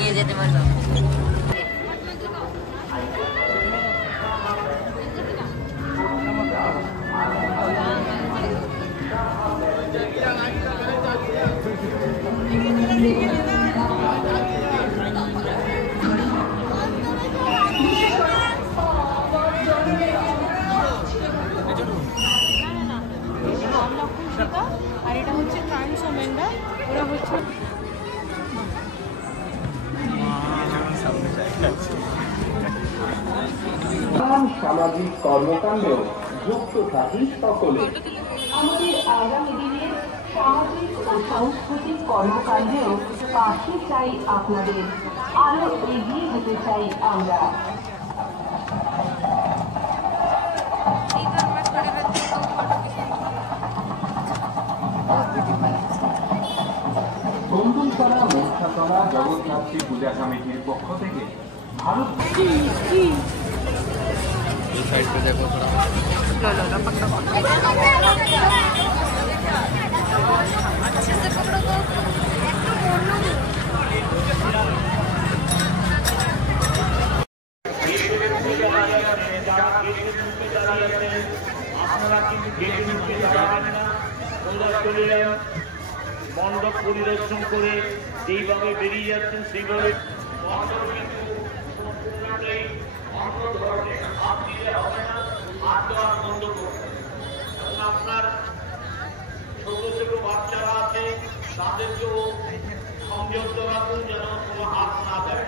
নিয়ে যেতে পারবো। আর এটা হচ্ছে ট্রান্স ওমেন্ডা, ওরা হচ্ছে সামাজিক কর্মকাণ্ডেও যুক্ত থাকি সকলে। আমাদের আগামী দিনের সামাজিক ও সাংস্কৃতিক কর্মকাণ্ডেও পাশে চাই আপনাদের, আরো এগিয়ে যেতে চাই আমরা। বন্ধুপাড়া মনসাতলা জগদ্ধাত্রী পূজা কমিটির পক্ষ থেকে ভারত মণ্ডপ পরিদর্শন করে যেইভাবে বেরিয়ে যাচ্ছেন সেইভাবে আপনার ছোট ছোট বাচ্চারা আছে তাদেরকেও সংযুক্ত রাখুন যেন কোনো হাত না দেয়।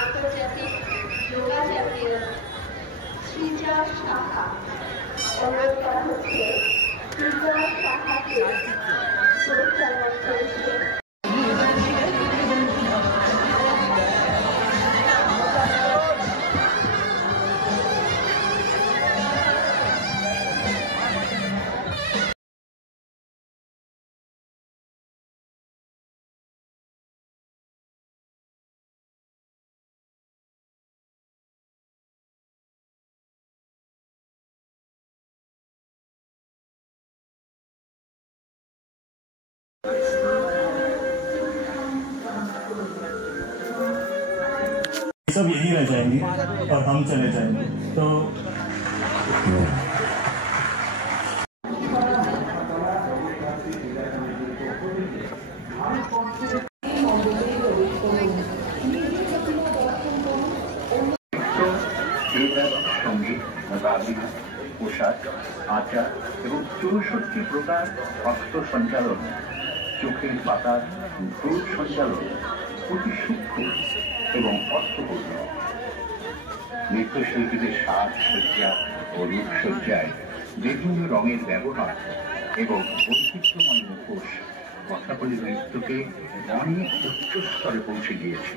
আন্তর্জাতিক যোগা জাতীয় শ্রীজা শাখা অনুরোধ করা হচ্ছে শ্রীজা শাখাকে পরিচালনা করেছে सब यहीं रह जाएंगे और हम चले जाएंगे तो সঙ্গীত গাবিনা পোশাক আচার এবং ৬৪ প্রকার হস্ত সঞ্চালন চোখের পাতার ভ্রূ সঞ্চালন অতি সূক্ষ্ম এবং অর্থপূর্ণ। নৃত্যশিল্পীদের সাজসজ্জা ও রূপসজ্জায় বিভিন্ন রঙের ব্যবহার এবং বৈচিত্র্যময় মুখোশ কথাবলী নৃত্যকে অনেক উচ্চ স্তরে পৌঁছে গিয়েছে।